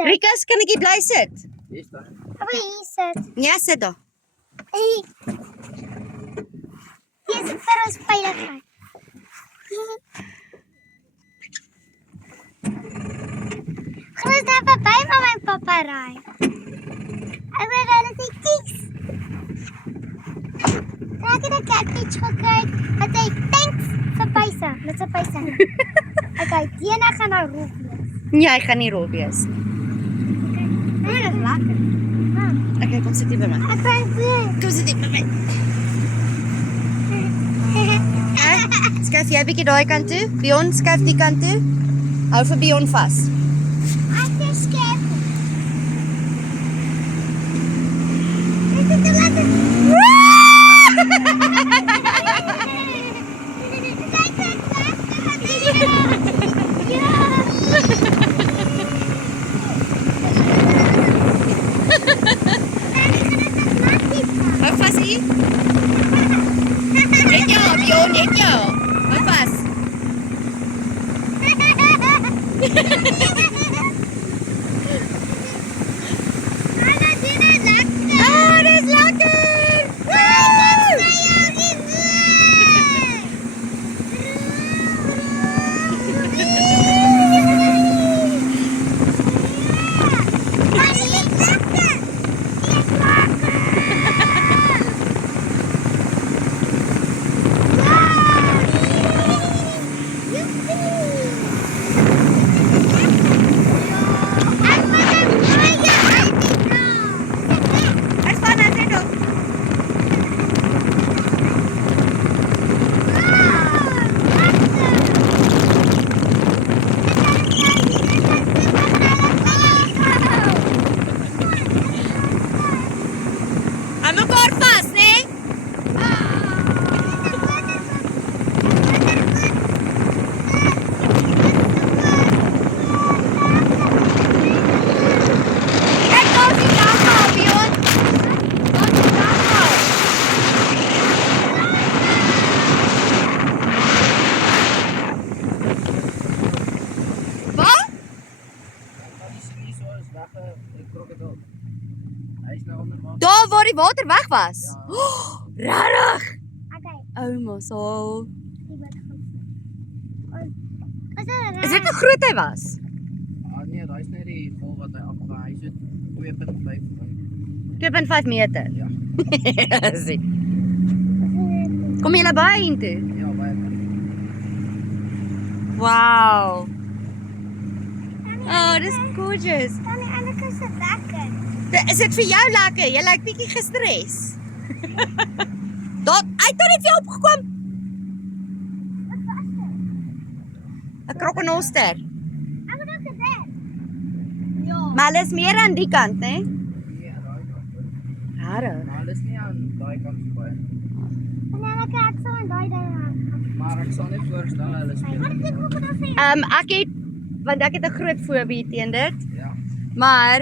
sit. Rikas, kan ek bly sit? Hier staan. Hoe hier sit. Ja, sit daar. Hey. Hier is vir ons veiligheid. Gaan ons daar verby met my pappa ry? Ek wil hulle sê kies. Ek het 'n catfish gekry. Het hy thanks vir pyse. Met sy pyse. Okay, Diana gaan nou roep wees. Ja, ek gaan nie rol wees. Okay, dit is lekker. Okay, kom sit hier by my. Ek kan sien. Kom sit hier by my. Skuif jy 'n bietjie daai kant toe? Bion, skuif die kant toe. Hou vir Bion vas. Ek is skerp. Dit is te lekker. Hou vas hier. Net jou, Bion, net jou. Hou vas. Ah, dis lekker. Hou mekaar vas, né? Ek gaan die dag hou, Bion. Gaan die dag hou. Wat? Die sien hier so is weg 'n krokodil. Hy is nou onder water. Daar waar die water weg was. Ja. Oh, rarig. Okay, Ouma sal. die wat gaan sien. Is dit hoe groot hy was? Ah nee, daai is net die vol wat hy afgaai. Hy sit 2.5 van. 2.5 meter. Ja. Sien. Kom jy naby intoe? Ja, baie kan. Wow. Oh, dis gorgeous. Dan die ander kant is lekker. Is dit vir jou lekker? Jy lyk bietjie gestres. Daar uit het dit vir jou opgekom. Wat was dit? 'n Krokodilster. Ek het ook gesien. Ja. Maar hulle is meer aan die kant, né? Nee, daai kant. Rarig. Maar hulle is nie aan daai kant baie. En dan ek het so en daai daar. Maar ek sal net voorstel hulle Wat speel. het jy krokodil sê? Ek het want ek het 'n groot fobie teen dit. Ja. Maar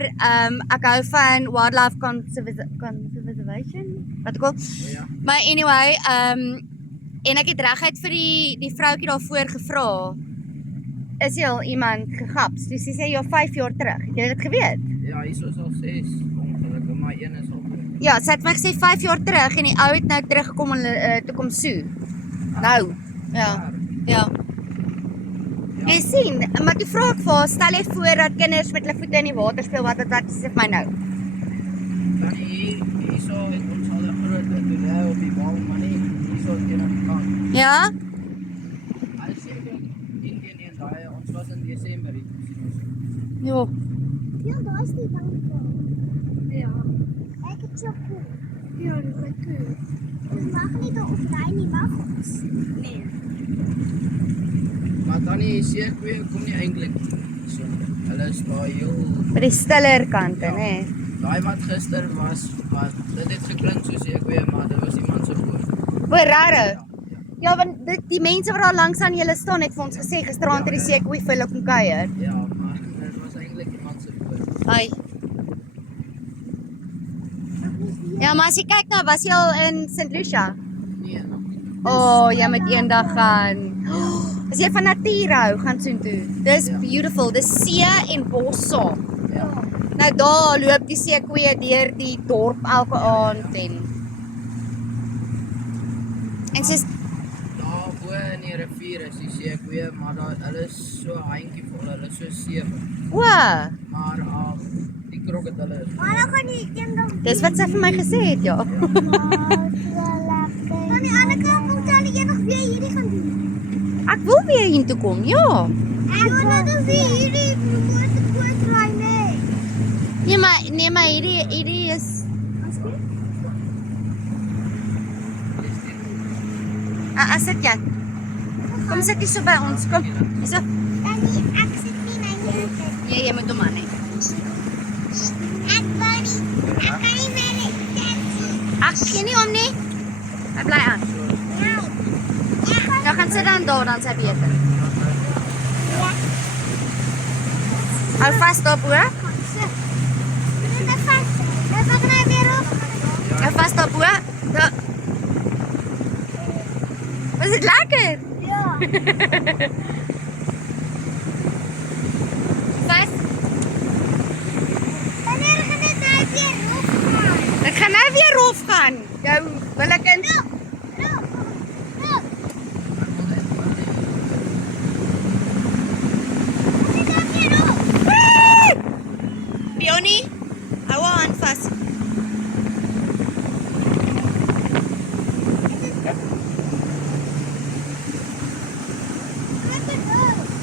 ek hou van wildlife conservation. Wat ook al. Ja. Maar anyway, en ek het reguit vir die vroutjie daarvoor gevra. Is jy al iemand gegaps? Dus sy sê ja 5 jaar terug. Het jy dit geweet? Ja, hier is al 6 ongelukkig, maar een is al dood. Ja, sy het my gesê 5 jaar terug en die ou het nou teruggekom om toe kom soe. Nou, ja. Ja. En sien, maar toe vra ek vir haar, stel jy voor dat kinders met hulle voete in die water speel, wat sê vir my nou? Dan hierso het ons al 'n groot toneel op die wal, maar nie hierso teen aan die kant. Ja? Hy sê dit in daai ons was in Desember hier sien ons. Ja. Ja, daar is die bank. Ja. Ek het choco. Ja, dit is lekker. Ons mag nie daar op daai nie wag ons. Nee. Maar dan is hier kom nie eintlik so. Hulle is daar heel By die stiller kante, Ja. né? daai wat gister was dit het geklink soos ek weet, maar dit was iemand se woord. O, rarig. Ja. Ja, want die mense wat daar langs aan julle staan het vir ons gesê gisteraand het die seekoei vir hulle kom kuier. Ja, maar dit was eintlik iemand se woord. Ai. Ja, maar as jy kyk nou, was jy al in St. Lucia? Nee, nog nie. O, jy moet eendag gaan. As jy van natuur hou, gaan soontoe. Dis Ja. beautiful. Dis see en bos saam. Ja. Nou daar loop die seekoeie deur die dorp elke aand en soos Daar bo in die rivier is die seekoeie, maar hulle is so handjievol, hulle is so 7. o, Maar die krokodille is Maar dan gaan die een dan dis wat sy vir my gesê het, ja. Aan die ander kant moet hulle eendag weer hierdie gaan doen. Ek wil weer hiertoe kom, ja. Ek wil nou dan weer hierdie motor ry, nee. Nee, maar hierdie is sit jy. Kom sit jy so by ons, kom. Hierso. Dan nie, ek sit nie my motor. Nee, jy moet hom aan hê. Ek wil nie, ek kan nie meer die taxi. Ek gee nie om nie. Hy bly aan. Nou, ek gaan Nou gaan sit dan daar, dan sy beter. Hou vas daarbo. sit. Dit is vast. Dan gaan hy weer op. Hou vas daarbo. Daar. Was dit lekker? Ja. Vas. Wanneer gaan dit nou weer opgaan? Dit gaan nou weer rof gaan. Jou willekind. Loop. Dit gaan weer op. Bionie, hou haar hand vas.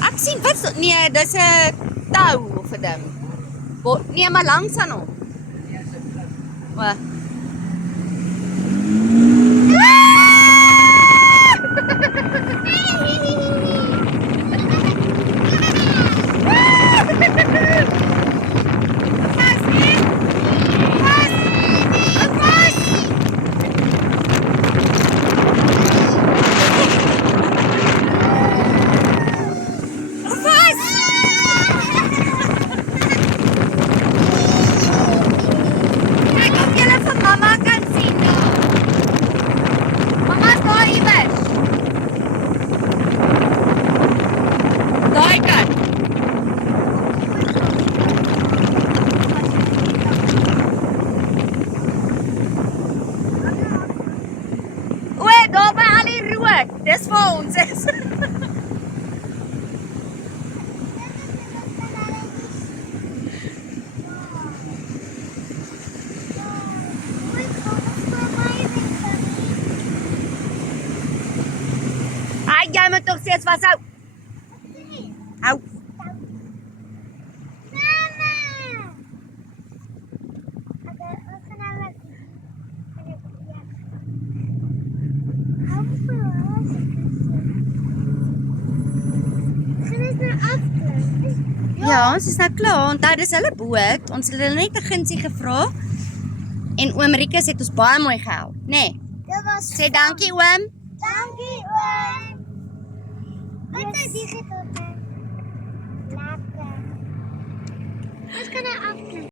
Ek sien wat so, nee, dis 'n tou of 'n ding. Nee, maar langs aan hom. O. Kyk of julle vir mamma kan sien nou. Mamma's daar iewers. Daai kant. O, daar by al die rook. Dis vir ons is. Ai, jy moet tog steeds vashou. Hou. Ja, ons is nou klaar. Onthou dis hulle boot. Ons het hulle net 'n gunsie gevra. En oom Rikus het ons baie mooi gehelp, nê? Nee. Sê dankie oom. Dankie oom. Wat is die gedoen? Lekker. Ons kan nou afklim.